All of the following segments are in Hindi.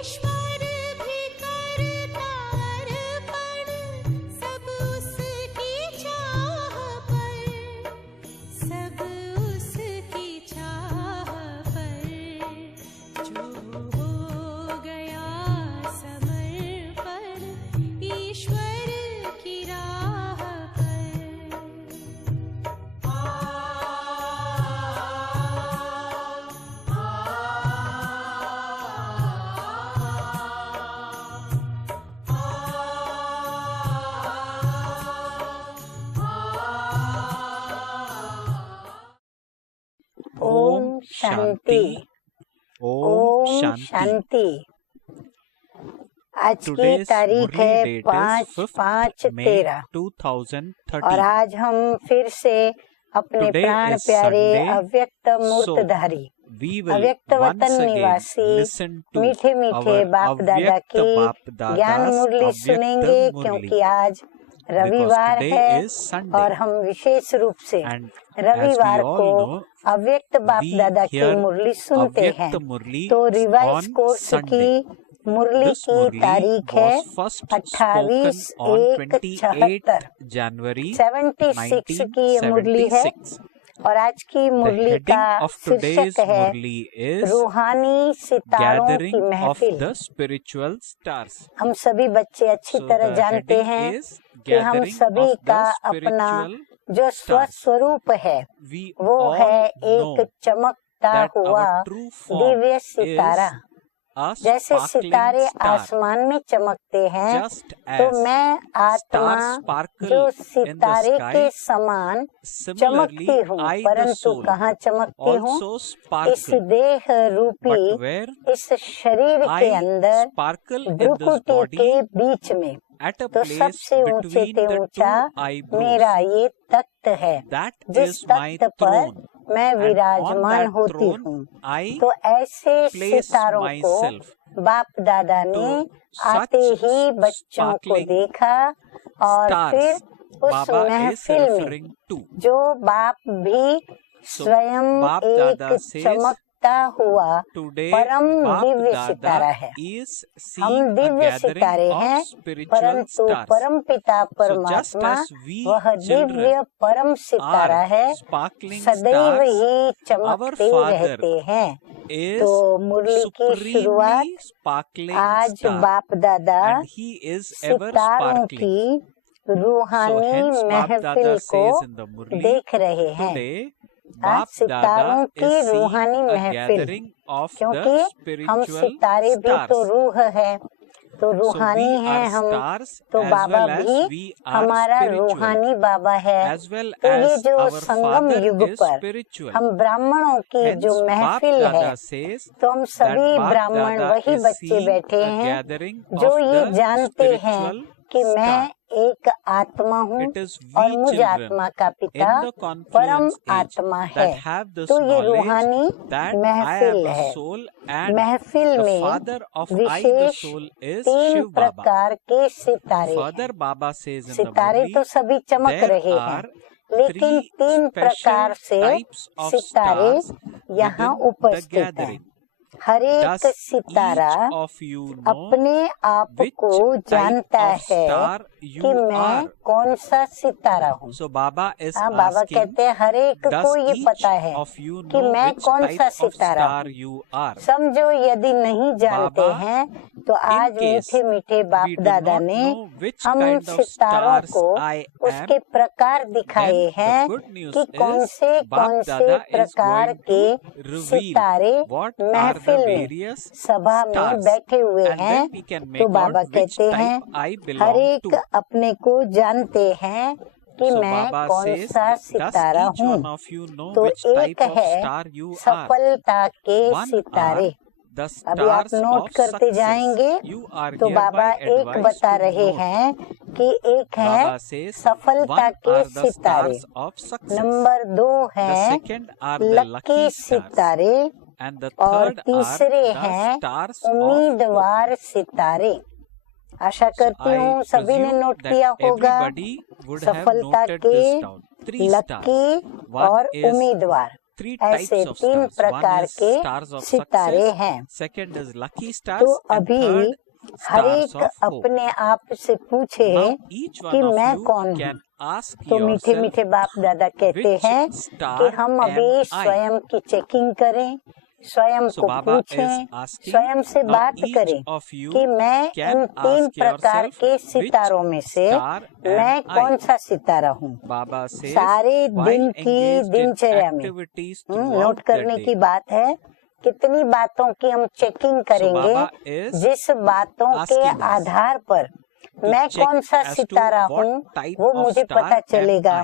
ईश्वर भी करता अर्पण, सब उसकी चाह पर, सब उसकी चाह पर, जो हो गया समर्पण ईश्वर की राह पर। ओम शांति। ओम शांति। आज की तारीख है 5/5/13 और आज हम फिर से अपने प्राण प्यारे अव्यक्त मूर्तधारी अव्यक्त वतन निवासी मीठे मीठे बाप दादा की ज्ञान मुरली सुनेंगे, क्योंकि आज रविवार है और हम विशेष रूप से रविवार को अव्यक्त बाप दादा की मुरली सुनते हैं। तो रिवाइज कोर्स की मुरली की तारीख है 28/1/76 जनवरी 76 की ये मुरली है और आज की मुरली का शीर्षक है रूहानी सितारों की महफिल। हम सभी बच्चे अच्छी तरह जानते हैं कि हम सभी का अपना जो स्वस्वरूप है वो है एक चमकता हुआ दिव्य सितारा। जैसे सितारे आसमान में चमकते हैं, तो मैं आत्मा जो सितारे के समान चमकती हूँ, परंतु कहाँ चमकती हूँ? इस देह रूपी इस शरीर के अंदर भ्रुकुटी के बीच में। तो सबसे ऊंचे से ऊंचा मेरा ये तख्त है, जिस तख्त पर मैं विराजमान होती हूँ। तो ऐसे सितारों को बाप दादा ने आते ही बच्चों को देखा और फिर उस महफिल में जो बाप भी स्वयं एक चमकता हुआ परम दिव्य सितारा है। हम दिव्य सितारे हैं, परंतु परम पिता परमात्मा वह दिव्य परम सितारा है, सदैव ही चमकते रहते हैं। तो मुरली की शुरुआत आज बाप दादा सितारों की रूहानी महफिल को देख रहे हैं। आज सितारों की रूहानी महफिल, क्योंकि हम सितारे भी तो रूह है, तो रूहानी है हम। तो बाबा भी हमारा रूहानी बाबा है। तो ये जो संगम युग पर हम ब्राह्मणों की जो महफिल है, तो हम सभी ब्राह्मण वही बच्चे बैठे हैं जो ये जानते हैं कि मैं एक आत्मा हूँ और मुझ आत्मा का पिता परम आत्मा है। तो ये रूहानी महफिल है। महफिल में विशेष 3 प्रकार के सितारे हैं। सितारे तो सभी चमक रहे हैं, लेकिन 3 प्रकार से सितारे यहाँ उपस्थित हैं। हर एक सितारा अपने आप को जानता है कि मैं कौन सा सितारा हूँ। बाबा कहते हैं हर एक को ये पता है कि मैं कौन सा सितारा हूँ। समझो यदि नहीं जानते हैं तो आज मीठे मीठे बाप दादा ने हम सितारों को उसके प्रकार दिखाए हैं कि कौन से प्रकार के सितारे महफिल में सभा में बैठे हुए हैं। तो बाबा कहते हैं हर एक अपने को जानते हैं कि मैं कौन सा सितारा हूँ। तो एक है सफलता के सितारे। अभी आप नोट करते जाएंगे तो बाबा एक बता रहे हैं कि एक है सफलता के सितारे, नंबर 2 है लकी सितारे और तीसरे हैं उम्मीदवार सितारे। आशा करती हूँ सभी ने नोट किया होगा। सफलता के, लकी और उम्मीदवार। ऐसे 3 प्रकार के सितारे हैं। तो अभी हर एक अपने आप से पूछे कि मैं कौन हूँ। तो मीठे मीठे बाप दादा कहते हैं कि हम अभी स्वयं की चेकिंग करें, स्वयं को पूछें, स्वयं से बात करें कि मैं इन 3 प्रकार के सितारों में से मैं कौन सा सितारा हूँ। सारे दिन की दिनचर्या में नोट करने की बात है। कितनी बातों की हम चेकिंग करेंगे, जिस बातों के आधार पर मैं कौन सा सितारा हूँ वो मुझे पता चलेगा।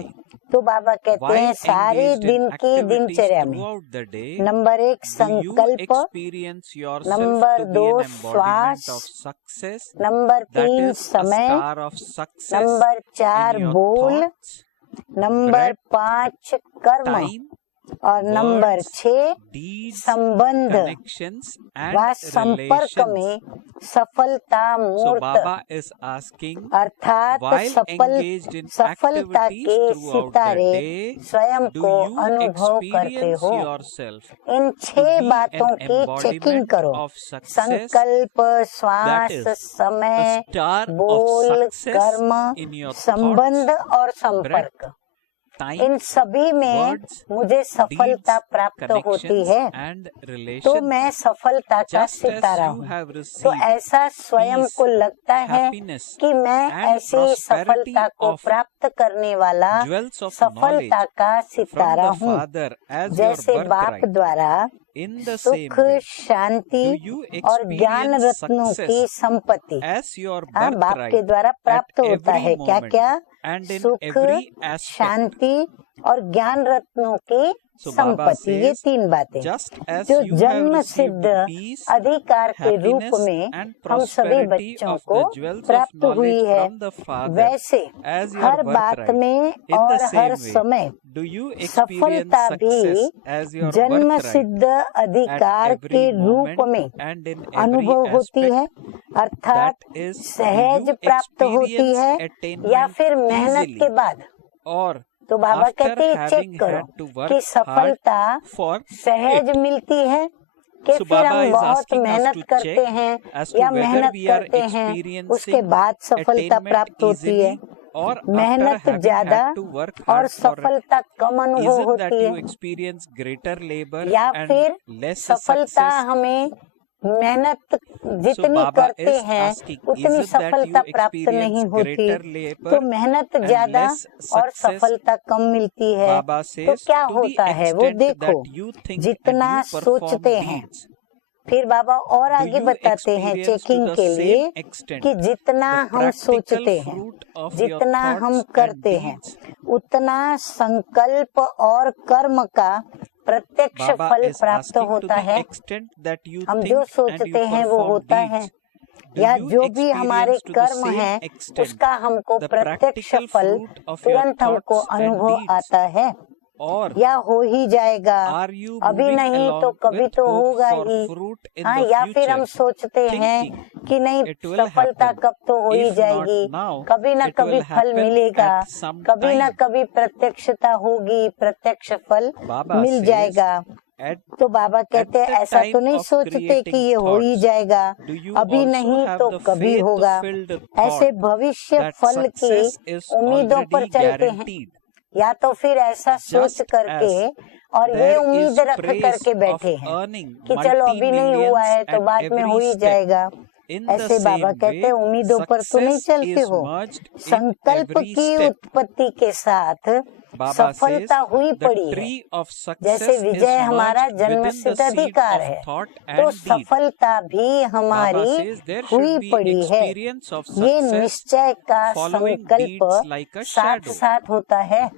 तो बाबा कहते हैं सारे दिन की दिनचर्या में नंबर 1 संकल्प, नंबर 2 श्वास, नंबर 3 समय, नंबर 4 बोल, नंबर 5 कर्म और नंबर 6 संबंध व संपर्क में सफलता मूर्त, अर्थात सफलता के सितारे स्वयं को अनुभव करते हो। इन 6 बातों की चेकिंग करो, संकल्प, श्वास, समय, बोल, कर्म, संबंध और संपर्क। इन सभी में मुझे सफलता प्राप्त होती है तो मैं सफलता का सितारा हूँ। तो ऐसा स्वयं को लगता है कि मैं ऐसी सफलता को प्राप्त करने वाला सफलता का सितारा हूँ। जैसे बाप द्वारा सुख, शांति और ज्ञान रत्नों की संपत्ति बाप के द्वारा प्राप्त होता है। क्या क्या? सुख, शांति और ज्ञान रत्नों की संपत्ति, ये 3 बातें जो जन्म सिद्ध अधिकार के रूप में हम सभी बच्चों को प्राप्त हुई है। वैसे हर बात में और हर समय सफलता भी जन्म सिद्ध अधिकार के रूप में अनुभव होती है, अर्थात सहज प्राप्त होती है या फिर मेहनत के बाद। और तो बाबा कहते हैं चेक करो कि सफलता सहज मिलती है कि फिर हम बहुत मेहनत करते हैं या मेहनत करते हैं उसके बाद सफलता प्राप्त होती है। और मेहनत ज्यादा और सफलता कम अनुभव होती है, या फिर सफलता हमें मेहनत जितनी करते हैं उतनी सफलता प्राप्त नहीं होती। तो मेहनत ज्यादा और सफलता कम मिलती है। तो क्या होता है वो देखो, जितना सोचते हैं। फिर बाबा और आगे बताते हैं चेकिंग के लिए कि जितना हम सोचते हैं, जितना हम करते हैं, उतना संकल्प और कर्म का प्रत्यक्ष फल प्राप्त होता है। हम जो सोचते हैं वो होता है, या जो भी हमारे कर्म है उसका हमको प्रत्यक्ष फल तुरंत हमको अनुभव आता है, और या हो ही जाएगा। अभी नहीं तो कभी तो होगा ही। हाँ, या फिर हम सोचते हैं कि नहीं सफलता कब तो हो ही जाएगी, कभी न कभी फल मिलेगा, कभी न कभी प्रत्यक्षता होगी, प्रत्यक्ष फल मिल जाएगा। तो बाबा कहते हैं ऐसा तो नहीं सोचते कि ये हो ही जाएगा, अभी नहीं तो कभी होगा। ऐसे भविष्य फल की उम्मीदों पर चलते हैं, या तो फिर ऐसा सोच करके और ये उम्मीद रख करके बैठे हैं कि चलो अभी नहीं हुआ है तो बाद में हो ही जाएगा। ऐसे बाबा कहते हैं उम्मीदों पर तो नहीं चलते हो। संकल्प की उत्पत्ति के साथ सफलता हुई पड़ी है। जैसे विजय हमारा जन्मसिद्ध अधिकार है, तो सफलता भी हमारी हुई पड़ी है। ये निश्चय का संकल्प साथ साथ होता है।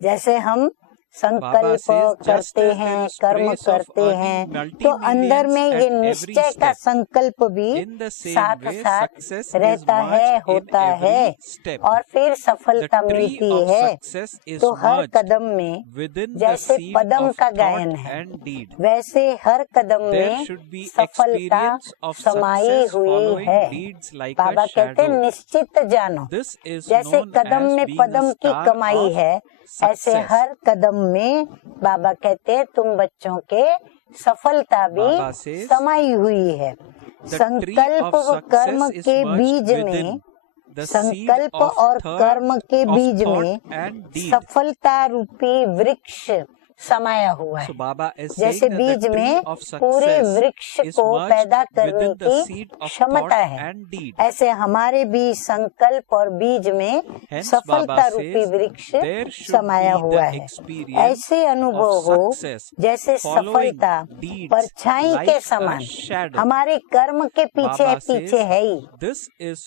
जैसे हम संकल्प करते हैं, कर्म करते हैं, तो अंदर में ये निश्चय का संकल्प भी साथ साथ रहता है, होता है, और फिर सफलता मिलती है। तो हर कदम में जैसे पदम का गायन है, वैसे हर कदम में सफलता समाई हुई है। बाबा कहते हैं निश्चित जानो, जैसे कदम में पदम की कमाई है, ऐसे हर कदम में बाबा कहते हैं तुम बच्चों के सफलता भी समाई हुई है। संकल्प व कर्म के बीज में, संकल्प और कर्म के बीज में सफलता रूपी वृक्ष समाया हुआ है। जैसे बीज में पूरे वृक्ष को पैदा करने की क्षमता है, ऐसे हमारे भी संकल्प और बीज में सफलता रूपी वृक्ष समाया हुआ है। ऐसे अनुभव हो जैसे सफलता परछाई के समान हमारे कर्म के पीछे पीछे है ही।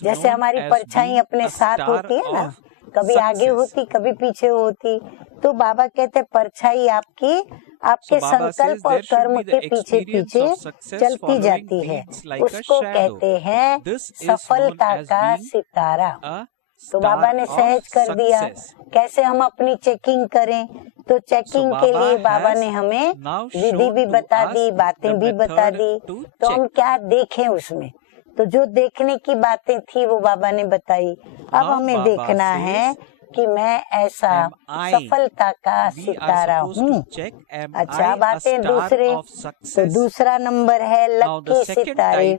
जैसे हमारी परछाई अपने साथ होती है ना, कभी आगे होती कभी पीछे होती, तो बाबा कहते परछाई आपकी आपके संकल्प और कर्म के पीछे पीछे चलती जाती है। उसको कहते हैं सफलता का सितारा। तो बाबा ने सहज कर दिया। कैसे हम अपनी चेकिंग करें, तो चेकिंग के लिए बाबा ने हमें विधि भी बता दी, बातें भी बता दी। तो हम क्या देखें उसमें, तो जो देखने की बातें थी वो बाबा ने बताई। अब हमें देखना है कि मैं ऐसा सफलता का सितारा हूँ। अच्छा, बातें दूसरे, तो दूसरा नंबर है लक्की सितारे।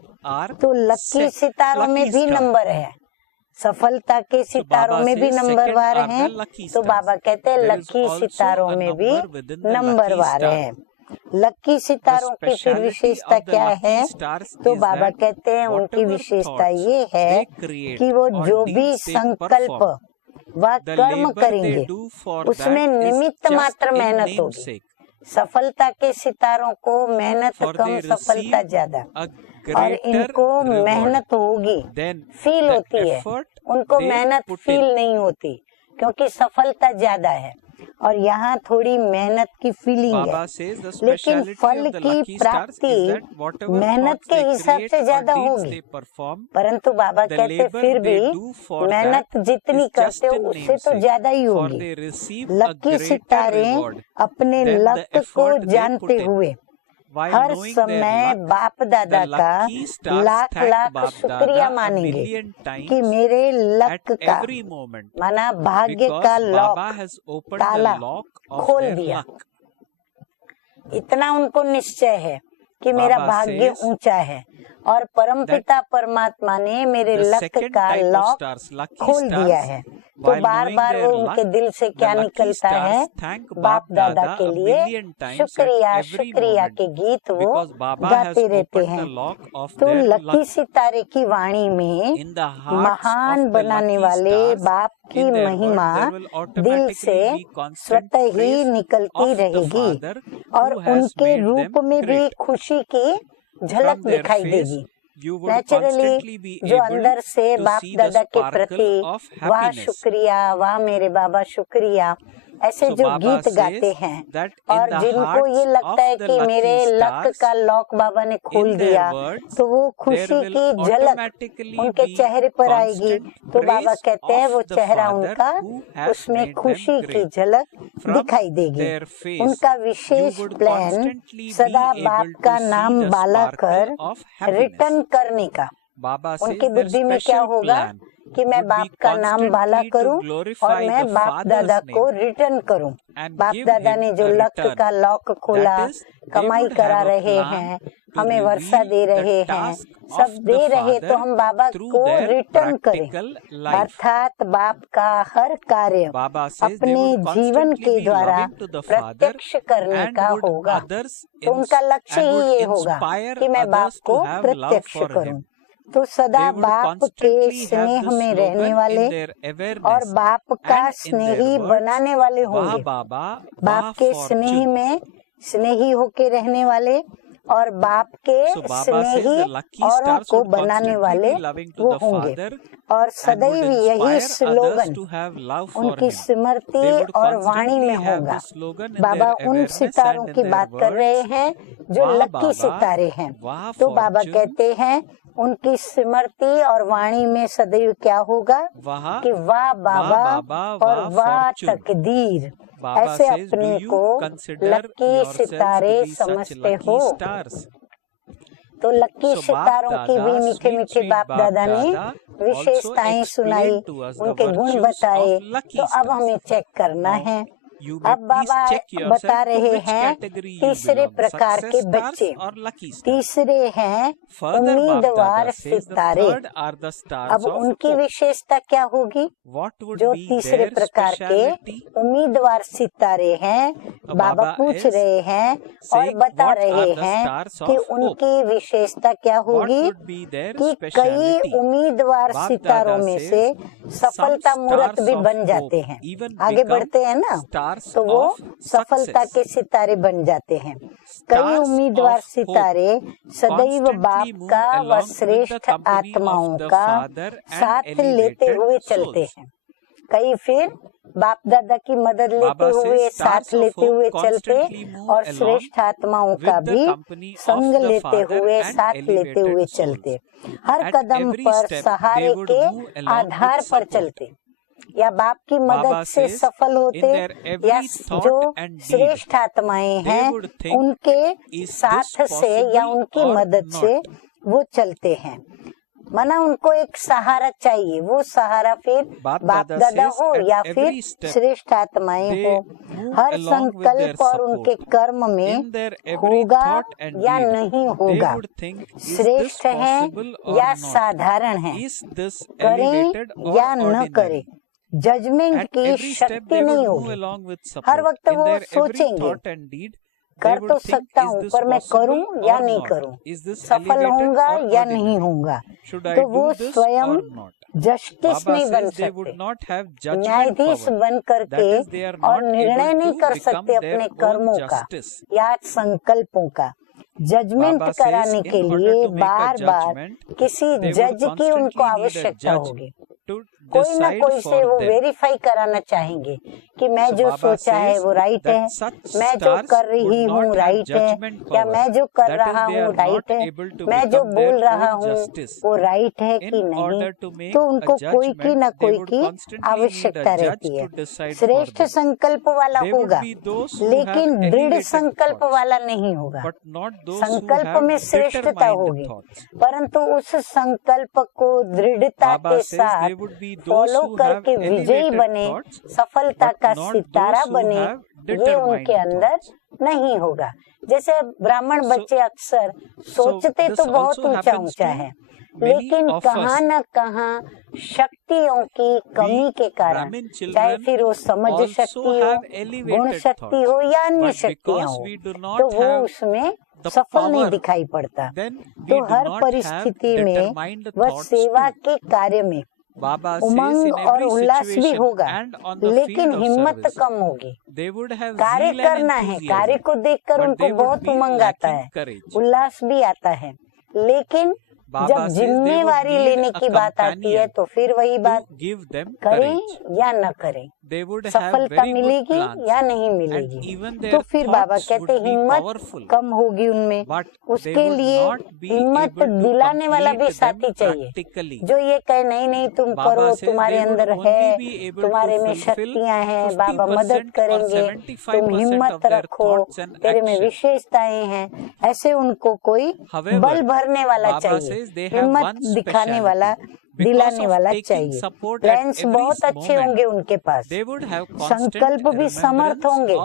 तो लक्की सितारों में भी नंबर है, सफलता के सितारों में भी नंबरवार हैं। तो बाबा कहते हैं लक्की सितारों में भी नंबरवार है। लक्की सितारों की फिर विशेषता क्या है, तो बाबा कहते हैं उनकी विशेषता ये है कि वो जो भी संकल्प व कर्म करेंगे उसमें निमित्त मात्र मेहनत होगी। सफलता के सितारों को मेहनत कम, सफलता ज्यादा, और इनको मेहनत होगी, फील होती है, उनको मेहनत फील नहीं होती क्योंकि सफलता ज्यादा है और यहाँ थोड़ी मेहनत की फीलिंग है। लेकिन फल की प्राप्ति मेहनत के हिसाब से ज्यादा होगी, परंतु बाबा कहते फिर भी मेहनत जितनी करते हो उससे तो ज्यादा ही होगी। लक्की सितारे अपने लक को जानते हुए हर समय बाप दादा का लाख लाख शुक्रिया मानेंगे कि मेरे लक का माना भाग्य का लॉक ताला खोल दिया। इतना उनको निश्चय है कि मेरा भाग्य ऊंचा है और परमपिता परमात्मा ने मेरे लक का लॉक खोल दिया है। तो बार बार वो उनके दिल से क्या निकलता है, बाप दादा के लिए शुक्रिया शुक्रिया के गीत वो गाते रहते हैं। तो लकी सितारे की वाणी में महान बनाने वाले बाप की महिमा दिल से स्वतः ही निकलती रहेगी और उनके रूप में भी खुशी की झलक दिखाई देगी। नेचुरली जो अंदर से बाप दादा के प्रति वाह शुक्रिया, वाह मेरे बाबा शुक्रिया, ऐसे जो गीत गाते हैं और जिनको ये लगता है कि मेरे लक का लॉक बाबा ने खोल दिया, तो वो खुशी की झलक उनके चेहरे पर आएगी। तो बाबा कहते हैं वो चेहरा उनका, उसमें खुशी की झलक दिखाई देगी। उनका विशेष प्लान सदा बाप का नाम बाला कर रिटर्न करने का। उनकी बुद्धि में क्या होगा कि मैं बाप का नाम बाला करूं और मैं बाप दादा को रिटर्न करूं। बाप दादा ने जो लक का लॉक खोला, कमाई करा रहे हैं, हमें वर्षा दे रहे हैं, सब दे रहे, तो हम बाबा को रिटर्न करें। अर्थात बाप का हर कार्य अपने जीवन के द्वारा प्रत्यक्ष करने का होगा। तो उनका लक्ष्य ही ये होगा कि मैं बाप को प्रत्यक्ष करूं। तो सदा बाप के स्नेह में रहने वाले और बाप का स्नेही बनाने वाले होंगे। बाप के स्नेह में स्नेही होके रहने वाले और बाप के स्नेही औरों को बनाने वाले वो होंगे। और सदैव यही स्लोगन उनकी स्मृति और वाणी में होगा। बाबा उन सितारों की बात कर रहे हैं जो लकी सितारे हैं। तो बाबा कहते हैं उनकी स्मृति और वाणी में सदैव क्या होगा कि वाह बाबा और वाह तकदीर। ऐसे अपने को लकी सितारे समझते हो। तो लक्की सितारों की भी मीठे मीठे बाप दादा ने विशेषताएं सुनाई, उनके गुण बताए। तो अब हमें चेक करना है। अब बाबा बता रहे हैं तीसरे प्रकार के बच्चे। तीसरे हैं उम्मीदवार सितारे। अब उनकी विशेषता क्या होगी? जो तीसरे प्रकार के उम्मीदवार सितारे हैं, बाबा पूछ रहे हैं और बता रहे हैं कि उनकी विशेषता क्या होगी कि कई उम्मीदवार सितारों में से सफलता मूर्त भी बन जाते हैं। आगे बढ़ते हैं ना, तो वो सफलता के सितारे बन जाते हैं। कई उम्मीदवार सितारे सदैव बाप का व श्रेष्ठ आत्माओं का साथ लेते हुए चलते हैं। कई फिर बाप दादा की मदद लेते हुए, साथ लेते हुए चलते और श्रेष्ठ आत्माओं का भी संग लेते हुए, साथ लेते हुए चलते। हर कदम पर सहारे के आधार पर चलते, या बाप की मदद से सफल होते, या जो श्रेष्ठ आत्माएं हैं उनके साथ से या उनकी मदद से वो चलते हैं। माना उनको एक सहारा चाहिए, वो सहारा फिर बाप दादा हो या फिर श्रेष्ठ आत्माएं हो। हर संकल्प और उनके कर्म में होगा या नहीं होगा, श्रेष्ठ है या साधारण है, करें या न करें, जजमेंट की शक्ति नहीं होगी। हर वक्त वो सोचेंगे कर तो सकता हूँ पर मैं करूँ या नहीं करूँ, सफल होऊंगा या नहीं होऊंगा। तो वो स्वयं जस्टिस नहीं बन सकते, न्यायाधीश बन करके और निर्णय नहीं कर सकते अपने कर्मों का या संकल्पों का। जजमेंट कराने के लिए बार बार किसी जज की उनको आवश्यकता होगी। कोई ना कोई से वो वेरीफाई कराना चाहेंगे कि मैं जो सोचा है वो राइट है, मैं जो कर रही हूँ राइट है, या मैं जो कर रहा हूँ राइट है, मैं जो बोल रहा हूँ वो राइट है कि नहीं। तो उनको कोई की ना कोई की आवश्यकता रहती है। श्रेष्ठ संकल्प वाला होगा लेकिन दृढ़ संकल्प वाला नहीं होगा। संकल्प में श्रेष्ठता होगी परंतु उस संकल्प को दृढ़ता के साथ फॉलो करके विजयी बने, सफलता का सितारा बने, ये उनके अंदर नहीं होगा। जैसे ब्राह्मण बच्चे अक्सर सोचते तो बहुत ऊंचा ऊंचा है, लेकिन कहाँ न कहाँ शक्तियों की कमी के कारण, चाहे फिर वो समझ शक्ति हो, गुण शक्ति हो या अन्य शक्तियाँ हो, तो वो उसमें सफल नहीं दिखाई पड़ता। तो हर परिस्थिति में वह सेवा के कार्य में उमंग और उल्लास भी होगा, लेकिन हिम्मत कम होगी। कार्य करना है, कार्य को देखकर उनको बहुत उमंग आता है, उल्लास भी आता है, लेकिन जब जिम्मेवारी लेने की बात आती है तो फिर वही बात, करें या न करें, सफलता मिलेगी या नहीं मिलेगी। तो फिर बाबा कहते हिम्मत कम होगी उनमें। उसके लिए हिम्मत दिलाने वाला भी साथी चाहिए, जो ये कहे नहीं नहीं तुम करो, तुम्हारे अंदर है, तुम्हारे में शक्तियाँ हैं, बाबा मदद करेंगे, तुम हिम्मत रखो, तेरे में विशेषताएं हैं। ऐसे उनको कोई बल भरने वाला चाहिए, हिम्मत दिखाने वाला, दिलाने वाला चाहिए। प्लान्स बहुत अच्छे होंगे उनके पास, संकल्प भी समर्थ होंगे,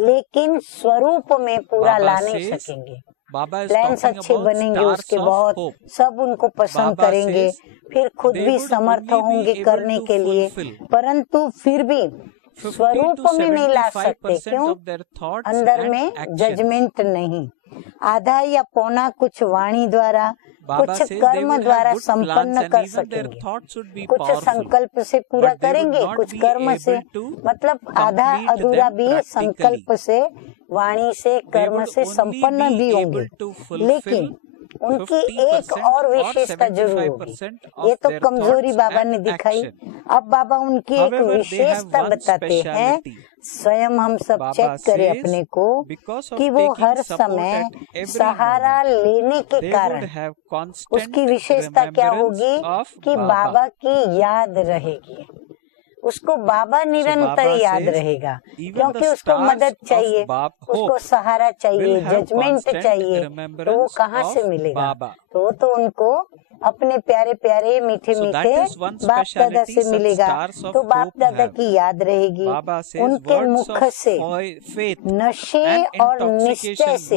लेकिन स्वरूप में पूरा ला नहीं सकेंगे। प्लान्स अच्छे बनेंगे, उसके बहुत सब उनको पसंद करेंगे, फिर खुद भी समर्थ होंगे करने के लिए, परंतु फिर भी स्वरूप में नहीं ला सकते। क्यों? अंदर में जजमेंट नहीं। आधा या पौना कुछ वाणी द्वारा, कुछ कर्म द्वारा संपन्न कर सकेंगे, कुछ संकल्प से पूरा करेंगे, कुछ कर्म से, मतलब आधा अधूरा भी संकल्प से, वाणी से, कर्म से संपन्न भी होंगे। लेकिन उनकी एक और विशेषता जरूर होगी। ये तो कमजोरी बाबा ने दिखाई, अब बाबा उनकी एक विशेषता बताते हैं। स्वयं हम सब चेक करें अपने को कि वो हर समय सहारा लेने के कारण उसकी विशेषता क्या होगी कि बाबा की याद रहेगी। उसको बाबा निरंतर याद रहेगा, क्योंकि उसको मदद चाहिए, उसको सहारा चाहिए, जजमेंट चाहिए, तो वो कहाँ से मिलेगा? तो उनको अपने प्यारे प्यारे मीठे मीठे बाप दादा से मिलेगा, तो बाप दादा की याद रहेगी। उनके मुख से नशे और निश्चय से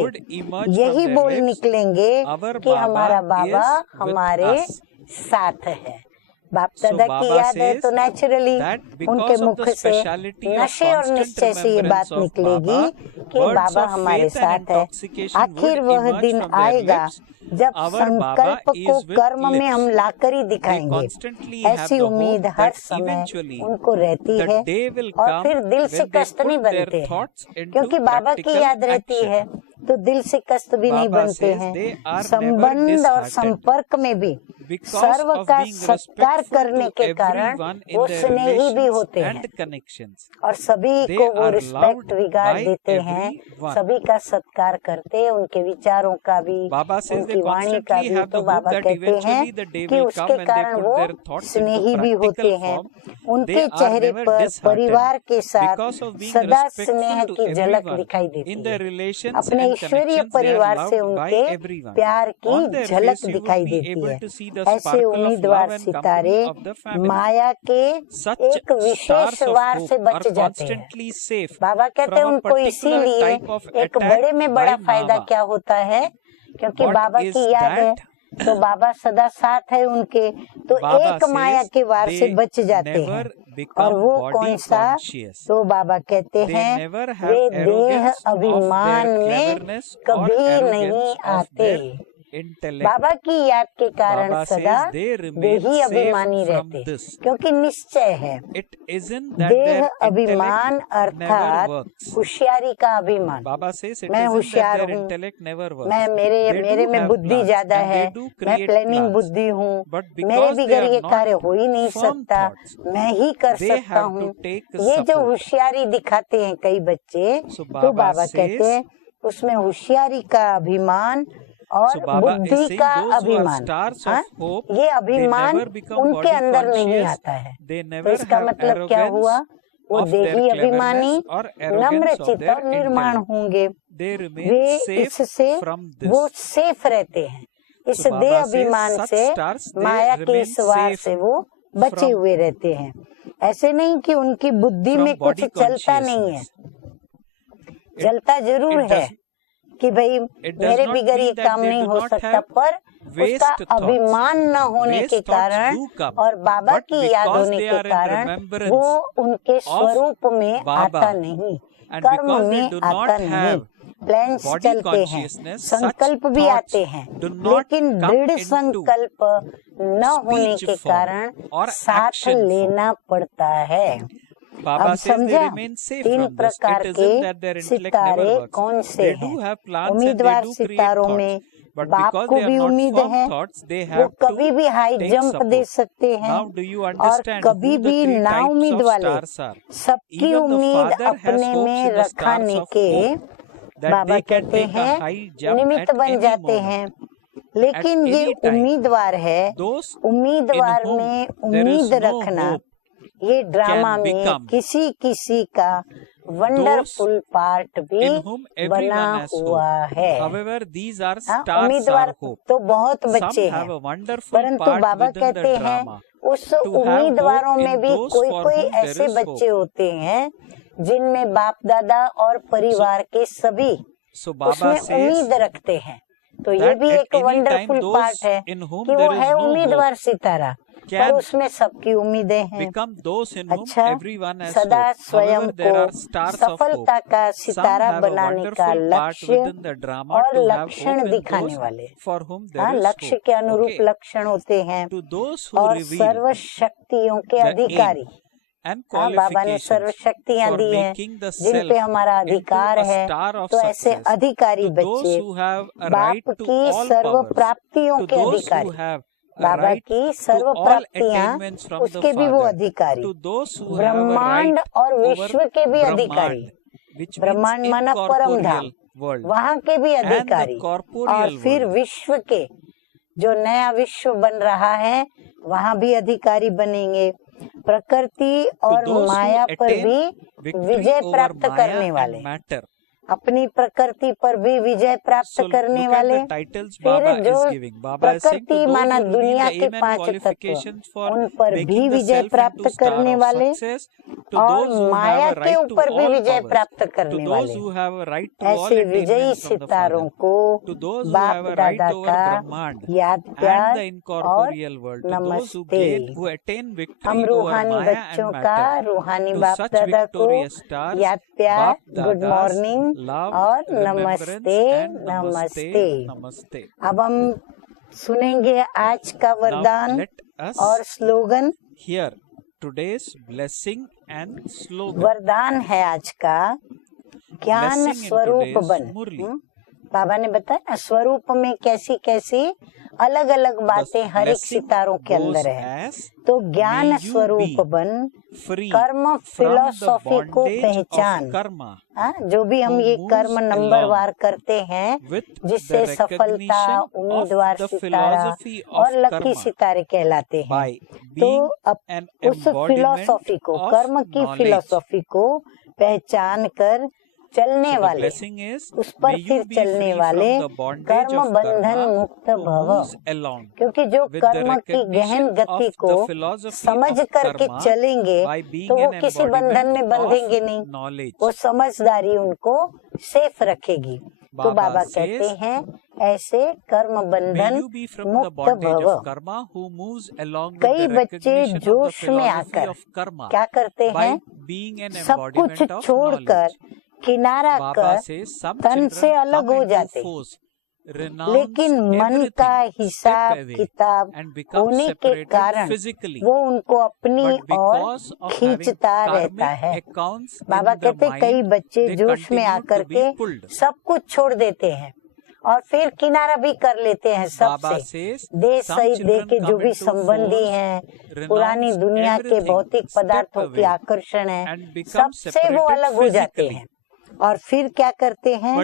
यही बोल निकलेंगे कि हमारा बाबा हमारे साथ है। बाप दादा की याद है तो नेचुरली उनके मुख से नशे और निश्चय से ये बात निकलेगी कि बाबा हमारे साथ है। आखिर वह दिन आएगा जब संकल्प को कर्म में हम लाकर ही दिखाएंगे। ऐसी उम्मीद हर समय उनको रहती है और फिर दिल से कष्ट नहीं बनते हैं, क्योंकि बाबा की याद रहती है तो दिल से कष्ट भी नहीं बनते हैं। संबंध और संपर्क में भी सर्व का सत्कार करने के कारण वो स्नेही भी होते हैं और सभी को वो रिस्पेक्ट रिगार्ड देते हैं, सभी का सत्कार करते हैं, उनके विचारों का भी, उनकी वाणी का भी। तो बाबा कहते हैं कि उसके कारण वो स्नेही भी होते हैं। उनके चेहरे पर परिवार के साथ सदा स्नेह की झलक दिखाई देती है। अपने ईश्वरीय परिवार से उनके प्यार की झलक दिखाई देती है। ऐसे उम्मीदवार सितारे माया के एक विशेष वार से बच जाते हैं। बाबा कहते हैं उनको इसीलिए एक बड़े में बड़ा फायदा क्या होता है, क्योंकि बाबा की याद है तो बाबा सदा साथ है उनके, तो एक माया के वार से बच जाते हैं। और वो कौन सा? तो बाबा कहते हैं वे देह अभिमान में कभी नहीं आते। बाबा की याद के कारण सदा देही अभिमानी रहते, क्योंकि निश्चय है। देह अभिमान अर्थात होशियारी का अभिमान। मैं होशियार हूँ, मैं मेरे में बुद्धि ज्यादा है, मैं प्लानिंग बुद्धि हूँ, मेरे बगैर ये कार्य हो ही नहीं सकता, मैं ही कर सकता हूँ। ये जो होशियारी दिखाते हैं कई बच्चे, तो बाबा कहते हैं उसमें होशियारी का अभिमान और बुद्धि का अभिमान, ये अभिमान उनके अंदर नहीं आता है। तो इसका मतलब क्या हुआ? वो देही अभिमानी, नम्रचित और निर्माण होंगे। वे इससे वो सेफ रहते हैं, इस देह अभिमान से, माया के इस वार से वो बचे हुए रहते हैं। ऐसे नहीं कि उनकी बुद्धि में कुछ चलता नहीं है, चलता जरूर है कि भाई मेरे बिगैर ये काम नहीं हो सकता, पर उसका अभिमान न होने के कारण और बाबा की याद होने के कारण वो उनके स्वरूप में आता नहीं, कर्म में आता नहीं। प्लान्स चलते हैं, संकल्प भी आते हैं, लेकिन दृढ़ संकल्प न होने के कारण साथ लेना पड़ता है। अब समझा 3 प्रकार के सितारे कौन से हैं? उम्मीदवार सितारों में बाप को भी उम्मीद है, वो कभी भी हाई जंप दे सकते हैं, और कभी भी ना उम्मीद वाले सबकी उम्मीद अपने में रखाने के बाबा कहते हैं निमित्त बन जाते हैं। लेकिन ये उम्मीदवार है, उम्मीदवार में उम्मीद रखना ये ड्रामा में किसी किसी का वंडरफुल पार्ट भी बना हुआ है। उम्मीदवार तो बहुत बच्चे हैं, परंतु बाबा कहते हैं उस उम्मीदवारों में भी कोई कोई ऐसे बच्चे होते हैं जिनमें बाप दादा और परिवार के सभी उसमें उम्मीद रखते हैं। तो ये भी एक वंडरफुल पार्ट है कि वो है उम्मीदवार सितारा, पर उसमें सबकी उम्मीदें हैं। अच्छा, सदा स्वयं को सफलता का सितारा बनाने का लक्ष्य और लक्षण दिखाने वाले, लक्ष्य के अनुरूप लक्षण होते हैं, और सर्व शक्तियों के अधिकारी। बाबा ने सर्व शक्तियाँ दी हैं जिन पे हमारा अधिकार है। तो ऐसे अधिकारी बच्चे बाप की सर्व प्राप्तियों के अधिकारी, बाबा की सर्व प्राप्तियाँ उसके भी वो अधिकारी, ब्रह्मांड और विश्व के भी अधिकारी, ब्रह्मांड माना परम धाम, वहाँ के भी अधिकारी, और फिर विश्व के जो नया विश्व बन रहा है वहाँ भी अधिकारी बनेंगे। प्रकृति और माया पर भी विजय प्राप्त करने वाले, अपनी प्रकृति पर भी विजय प्राप्त करने वाले। फिर जो प्रकृति माना दुनिया के 5 तत्व, उन पर भी विजय प्राप्त करने वाले और माया के ऊपर भी विजय प्राप्त करने वाले। ऐसे विजयी सितारों को बाप दादा का याद प्यार और नमस्ते। हम रूहानी बच्चों का रूहानी बाप दादा को याद प्यार, गुड मॉर्निंग और नमस्ते नमस्ते। अब हम सुनेंगे आज का वरदान और slogan. Here today's blessing and slogan. वरदान है आज का, ज्ञान स्वरूप बन। बाबा ने बताया स्वरूप में कैसी कैसी अलग अलग बातें हर एक सितारों के अंदर है। तो ज्ञान स्वरूप बन, कर्म फिलॉसफी को पहचान। जो भी हम ये कर्म नंबर वार करते हैं, जिससे सफलता, उम्मीदवार सितारा और लकी सितारे कहलाते हैं। तो अब उस फिलॉसफी को, कर्म की फिलॉसफी को पहचान कर चलने वाले, उस पर फिर चलने वाले कर्म बंधन मुक्त भव। क्योंकि जो कर्म की गहन गति को समझ करके चलेंगे तो वो किसी बंधन में बंधेंगे नहीं, वो समझदारी उनको सेफ रखेगी। तो बाबा कहते हैं ऐसे कर्म बंधन मुक्त भव। कई बच्चे जोश में आकर क्या करते हैं, सब कुछ छोड़कर किनारा कर तन से अलग हो जाते, लेकिन मन का हिसाब किताब होने के कारण वो उनको अपनी ओर खींचता रहता है। बाबा कहते कई बच्चे जोश में आकर के सब कुछ छोड़ देते हैं और फिर किनारा भी कर लेते हैं सबसे। देश सहित दे के जो भी संबंधी हैं, पुरानी दुनिया के भौतिक पदार्थों के आकर्षण है, सबसे वो अलग हो जाते हैं। और फिर क्या करते हैं,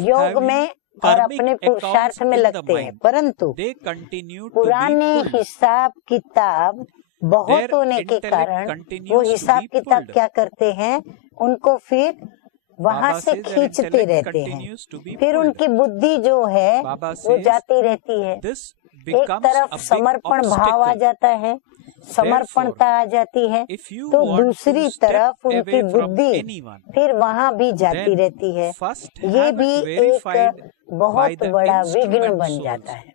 योग में और अपने पुरुषार्थ में लगते हैं, परंतु पुराने हिसाब किताब बहुत होने के कारण वो हिसाब किताब क्या करते हैं, उनको फिर वहाँ से खींचते रहते हैं। फिर उनकी बुद्धि जो है वो जाती रहती है। एक तरफ समर्पण भाव आ जाता है, समर्पणता आ जाती है, तो दूसरी तरफ उनकी बुद्धि फिर वहाँ भी जाती रहती है। ये भी एक बहुत बड़ा विघ्न बन जाता है।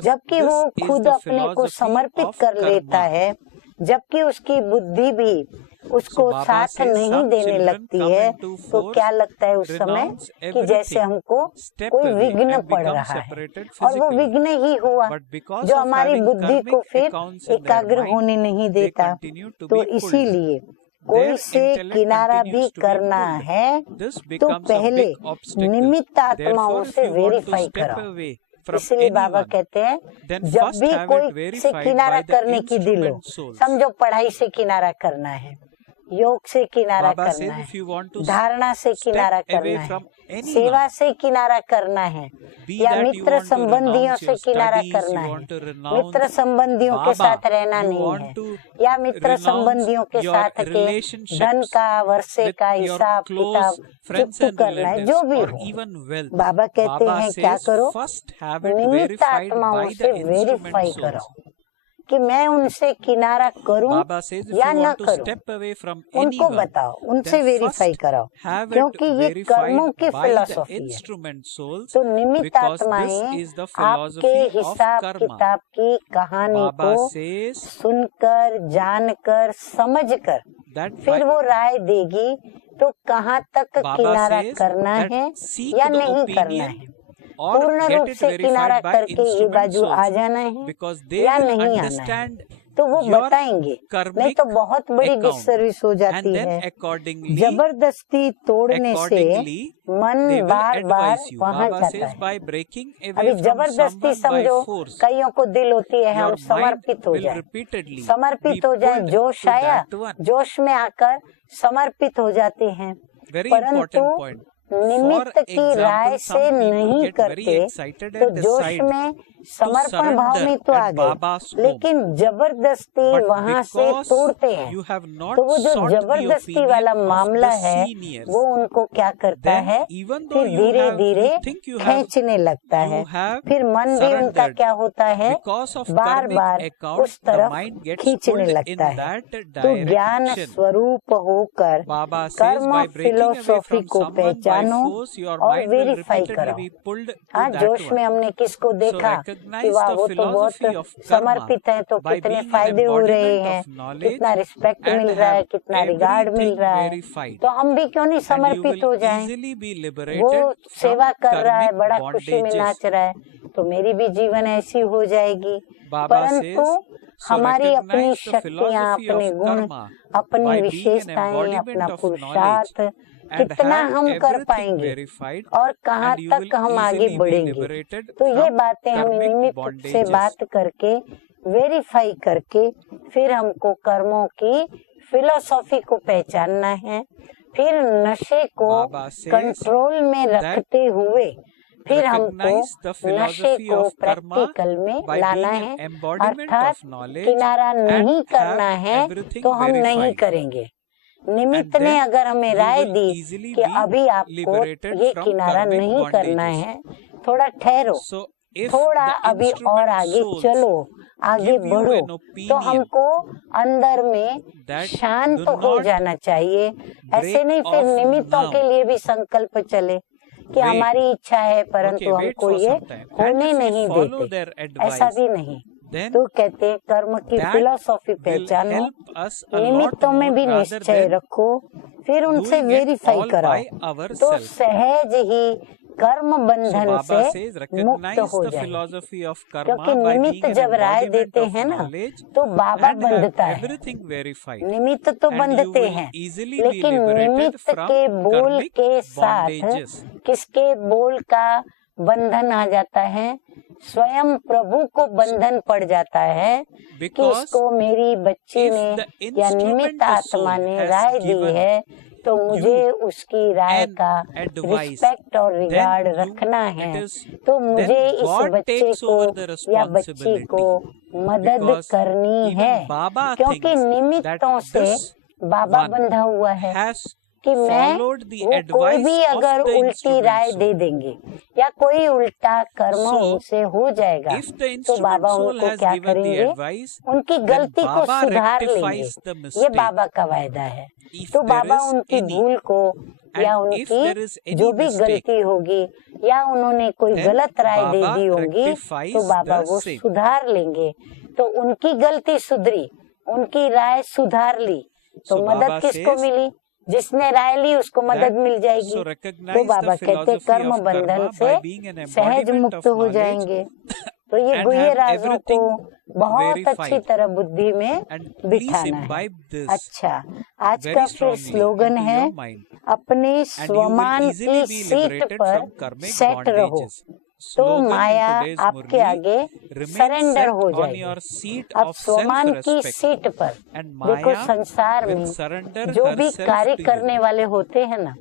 जबकि वो खुद अपने को समर्पित कर लेता है, जबकि उसकी बुद्धि भी उसको साथ नहीं देने लगती है, तो क्या लगता है उस समय कि जैसे हमको कोई विघ्न पड़ रहा है। और वो विघ्न ही हुआ जो हमारी बुद्धि को फिर एकाग्र होने नहीं देता। तो इसीलिए कोई से किनारा भी करना है तो पहले निमित्त आत्माओं से वेरीफाई कराओ। इसलिए बाबा कहते हैं जब भी कोई से किनारा करने की दिल हो, समझो पढ़ाई से किनारा करना है, योग से किनारा करना है, धारणा से किनारा करना है, सेवा से किनारा करना है, या मित्र संबंधियों से किनारा करना है, मित्र संबंधियों के साथ रहना नहीं है, या मित्र संबंधियों के साथ के धन का, वर्षे का हिसाब किताब चुप्त करना है, जो भी हो। बाबा कहते हैं क्या करो, निमित्त आत्माओं से वेरीफाई करो कि मैं उनसे किनारा करूं या न करूं, उनको बताओ, उनसे वेरीफाई कराओ, क्योंकि ये कर्मों की फिलॉसफी है। तो निमित्त आत्माएं आपके हिसाब किताब की कहानी को सुनकर, जानकर, समझकर फिर वो राय देगी तो कहाँ तक किनारा करना है या नहीं करना है। पूर्ण रूप से किनारा करके ये बाजू आ जाना है या नहीं आना है, तो वो बताएंगे, नहीं तो बहुत बड़ी डिसर्विस हो जाती है। जबरदस्ती तोड़ने से मन बार बार वहाँ जाता है। अभी जबरदस्ती समझो, कईयों को दिल होती है हम समर्पित हो जाए, समर्पित हो जाए, जोश आया, जोश में आकर समर्पित हो जाते हैं, परंतु निमित्त की राय से नहीं करते तो जोश में समर्पण भाव में तो आ गए, लेकिन जबरदस्ती वहाँ से तोड़ते हैं। तो वो जो जबरदस्ती वाला मामला है वो उनको क्या करता है, फिर धीरे धीरे खींचने लगता है। फिर मन भी उनका क्या होता है, बार बार उस तरफ खींचने लगता है। तो ज्ञान स्वरूप होकर कर्म फिलोसॉफी को पहचानो और वेरीफाई करो। आज जोश में हमने किसको देखा कि वाह वो तो बहुत समर्पित है, तो कितने फायदे हो रहे हैं, कितना रिस्पेक्ट मिल रहा है, कितना रिगार्ड मिल रहा है, तो हम भी क्यों नहीं समर्पित हो जाएं। वो सेवा कर रहा है, बड़ा खुशी में नाच रहा है, तो मेरी भी जीवन ऐसी हो जाएगी। परंतु हमारी अपनी शक्तियाँ, अपने गुण, अपनी विशेषताएं, अपना पुरुषार्थ कितना हम कर पाएंगे और कहाँ तक हम आगे बढ़ेंगे, तो ये बातें हम निमित्त से बात करके वेरीफाई करके फिर हमको कर्मों की फिलोसॉफी को पहचानना है। फिर नशे को कंट्रोल में रखते हुए फिर हमको नशे को प्रैक्टिकल में लाना है, अर्थात किनारा नहीं करना है तो हम नहीं करेंगे। निमित्त ने अगर हमें राय दी कि अभी आपको ये किनारा नहीं करना है, थोड़ा ठहरो, थोड़ा अभी और आगे चलो, आगे बढ़ो, तो हमको अंदर में शांत हो जाना चाहिए। ऐसे नहीं फिर निमित्तों के लिए भी संकल्प चले कि हमारी इच्छा है परंतु हमको ये होने नहीं देते, ऐसा भी नहीं। तो कहते हैं कर्म की फिलोसॉफी पहचानो, निमित्तों में भी निश्चय रखो, फिर उनसे वेरीफाई कराओ, तो सहज ही कर्म बंधन से मुक्त हो जाए। क्योंकि निमित्त जब राय देते हैं ना तो बाबा बंधता है, निमित्त तो बंधते हैं, लेकिन निमित्त के बोल के साथ किसके बोल का बंधन आ जाता है, स्वयं प्रभु को बंधन पड़ जाता है कि इसको मेरी बच्ची ने या निमित्त आत्मा ने राय दी है तो मुझे उसकी राय का रिस्पेक्ट और रिगार्ड रखना है, तो मुझे इस बच्चे को या बच्ची को मदद करनी है, क्योंकि निमित्तों से बाबा बंधा हुआ है कि मैं वो कोई भी अगर उल्टी राय दे देंगे या कोई उल्टा कर्म उनसे हो जाएगा तो बाबा उनको क्या करेंगे, उनकी गलती को सुधार लेंगे, ये बाबा का वायदा है। तो बाबा उनकी भूल को या उनकी जो भी गलती होगी या उन्होंने कोई गलत राय दे दी होगी तो बाबा वो सुधार लेंगे। तो उनकी गलती सुधरी, उनकी राय सुधार ली, तो मदद किसको मिली, जिसने राय ली उसको मदद मिल जाएगी। तो बाबा कहते कर्म बंधन से सहज मुक्त हो जाएंगे। तो ये गुह्य राजों को बहुत अच्छी तरह बुद्धि में बिठाना है। अच्छा, आज का फिर स्लोगन है अपने स्वमान की सीट पर सेट रहो तो माया आपके आगे सरेंडर हो जाएगी। अब स्वमान की सीट पर देखो, संसार में जो भी कार्य करने वाले होते हैं ना,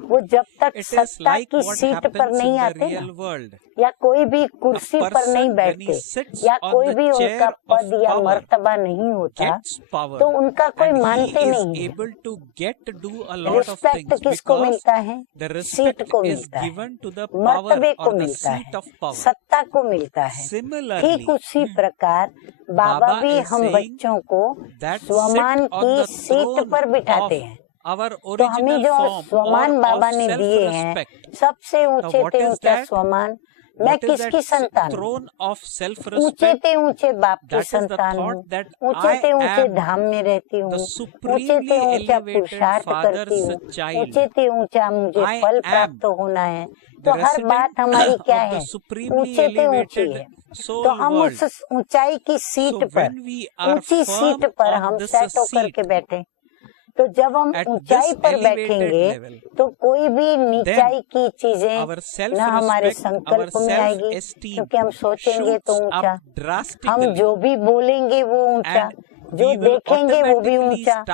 वो जब तक सत्ता की सीट पर नहीं आते ना, या कोई भी कुर्सी पर नहीं बैठते, या कोई भी उनका पद या मर्तबा नहीं होता, तो उनका कोई मानते नहीं है। रिस्पेक्ट किसको मिलता है, सीट को मिलता है, मर्तबे को मिलता है, सत्ता को मिलता है। ठीक उसी प्रकार बाबा भी हम बच्चों को स्वमान की सीट पर बिठाते हैं। तो हमें जो स्वमान बाबा ने दिए हैं, सबसे ऊंचे से ऊंचा स्वमान, मैं किसकी संतान हूँ, ऊंचे से ऊंचे बाप की संतान हूँ, ऊंचे से ऊंचे धाम में रहती हूँ, ऊंचे से ऊंचा पुरुषार्थ करती हूँ, ऊंचे से ऊंचा मुझे फल प्राप्त होना है। तो हर बात हमारी क्या है, ऊंचे से ऊंची है। तो हम उस ऊंचाई की सीट पर, ऊंची सीट पर हम सेट होकर के बैठे। तो जब हम ऊंचाई पर बैठेंगे तो कोई भी नीचाई की चीजें न हमारे संकल्प में आएगी, क्योंकि हम सोचेंगे तो ऊंचा, हम जो भी बोलेंगे वो ऊंचा, जो देखेंगे वो भी ऊंचा,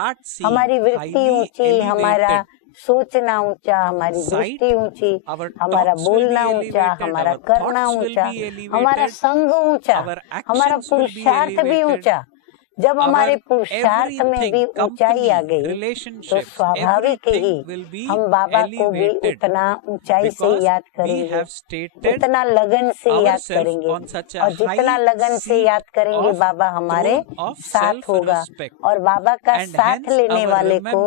हमारी वृत्ति ऊंची, हमारा सोचना ऊंचा, हमारी दृष्टि ऊंची, हमारा बोलना ऊंचा, हमारा करना ऊंचा, हमारा संग ऊंचा, हमारा पुरुषार्थ भी ऊंचा। जब हमारे पुरुषार्थ में भी ऊंचाई आ गई तो स्वाभाविक ही हम बाबा को भी उतना ऊंचाई से याद करेंगे, उतना लगन से याद करेंगे, और जितना लगन से याद करेंगे बाबा हमारे साथ होगा। और बाबा का साथ लेने वाले को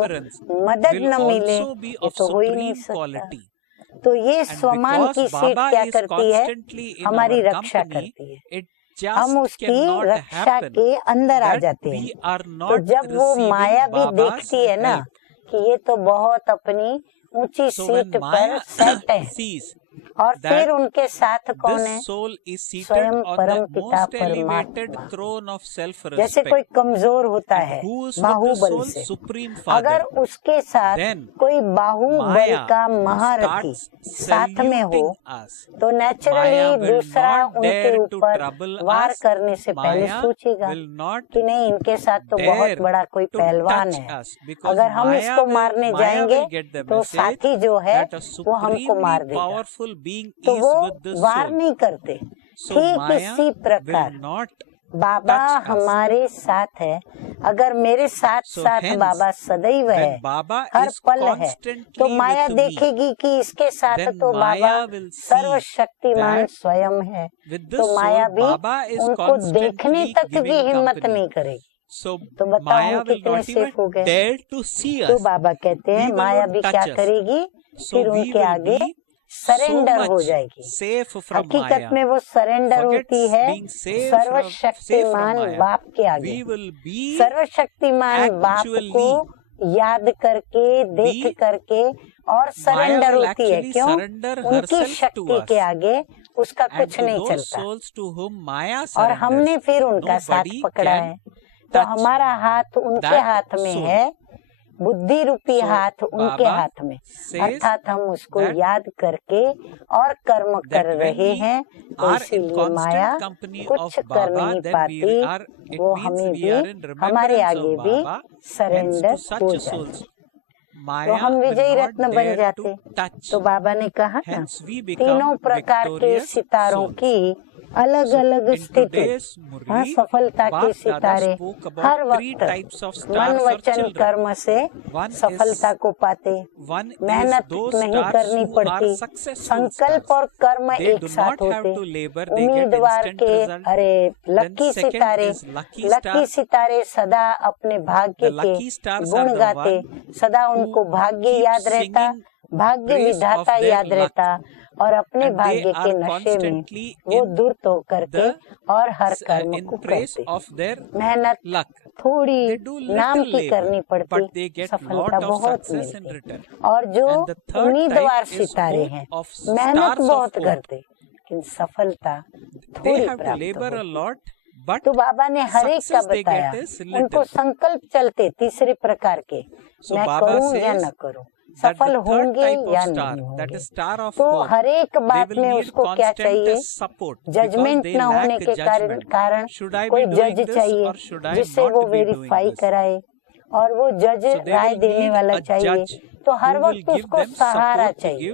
मदद न मिले ये तो हो ही नहीं सकता। तो ये स्वमान की सीट क्या करती है? हमारी रक्षा करती है। हम उसकी रक्षा के अंदर आ जाते हैं। तो जब वो माया भी देखती है ना कि ये तो बहुत अपनी ऊंची सीट पर सेट है, और फिर उनके साथ कौन है? स्वयं परम पिता परमात्मा। जैसे कोई कमजोर होता है बाहुबल से, अगर उसके साथ कोई बाहुबल का महारथी साथ में हो तो नेचुरली दूसरा उनके ऊपर वार करने से पहले सोचेगा कि नहीं, इनके साथ तो बहुत बड़ा कोई पहलवान है, अगर हम इसको मारने जाएंगे तो साथी जो है वो हमको मार देगा। तो वो वार नहीं करते। ठीक इसी प्रकार बाबा हमारे साथ है। अगर मेरे साथ साथ बाबा सदैव है, हर पल है, तो माया देखेगी कि इसके साथ तो बाबा सर्वशक्तिमान स्वयं है, तो माया भी उनको देखने तक की हिम्मत नहीं करेगी। तो बताओ कितने सेफ हो गए। तो बाबा कहते हैं माया भी क्या करेगी? फिर उनके आगे सरेंडर हो जाएगी। हकीकत में वो सरेंडर होती है सर्वशक्तिमान बाप के आगे। सर्वशक्तिमान बाप को याद करके, देख करके और सरेंडर होती है। क्यों? उनकी शक्ति के आगे उसका कुछ नहीं चलता। और हमने फिर उनका साथ पकड़ा है, तो हमारा हाथ उनके हाथ में है, बुद्धि रूपी हाथ उनके हाथ में, अर्थात हम उसको याद करके और कर्म कर रहे हैं। तो इसीलिए माया कुछ कर नहीं पाती, वो हमें भी, हमारे आगे भी सरेंडर हो जाए, तो हम विजयी रत्न बन जाते। तो बाबा ने कहा ना, तीनों प्रकार के सितारों की अलग अलग स्थिति, हाँ, सफलता के सितारे हर वक्त मन वचन कर्म से सफलता को पाते। मेहनत नहीं करनी पड़ती, संकल्प और कर्म एक साथ होते। उम्मीदवार के अरे लकी सितारे सदा अपने भाग्य के गुण गाते, सदा उनको भाग्य याद रहता, भाग्य विधाता याद रहता, और अपने भाग्य के नशे में वो धूर्त होकर के और हर कर्म को करते। मेहनत थोड़ी नाम की करनी पड़ती, सफलता बहुत मिलती। और जो उम्मीदवार सितारे हैं मेहनत बहुत करते, लेकिन सफलता थोड़ी प्राप्त होती। तो बाबा ने हर एक का बताया, उनको संकल्प चलते तीसरे प्रकार के, मैं करूं या न करूं, सफल होंगे या नहीं होंगे। तो हर एक बात में उसको क्या चाहिए? जजमेंट न होने के कारण कोई जज चाहिए जिससे वो वेरीफाई कराए, और वो जज राय देने वाला चाहिए। तो हर वक्त उसको सहारा चाहिए।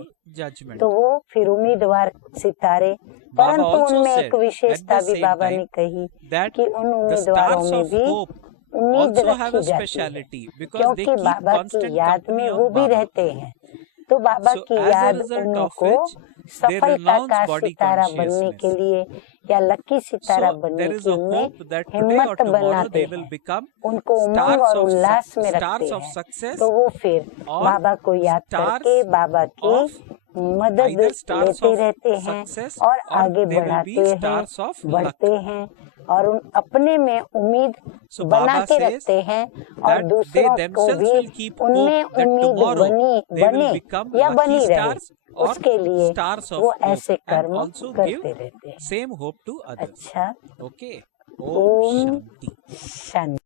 तो वो फिर उम्मीदवार सितारे, परंतु उनमें एक विशेषता भी बाबा ने कही कि उन उम्मीदवारों में भी उम्मीद रखी जाती है, क्योंकि बाबा की याद में वो भी रहते हैं। तो बाबा की याद उनको सफलता का सितारा बनने के लिए या लकी सितारा बनने के लिए हिम्मत बनाते हैं, उनको उमंग और उल्लास में रखते हैं। तो वो फिर बाबा को याद करके बाबा की मदद लेते रहते हैं और आगे बढ़ते हैं और अपने में उम्मीद बना के रखते हैं, और दूसरों को भी उनमें उम्मीद बनी या बनी रहे, उसके लिए वो ऐसे कर्म करते रहते हैं। अच्छा, ओम शांति।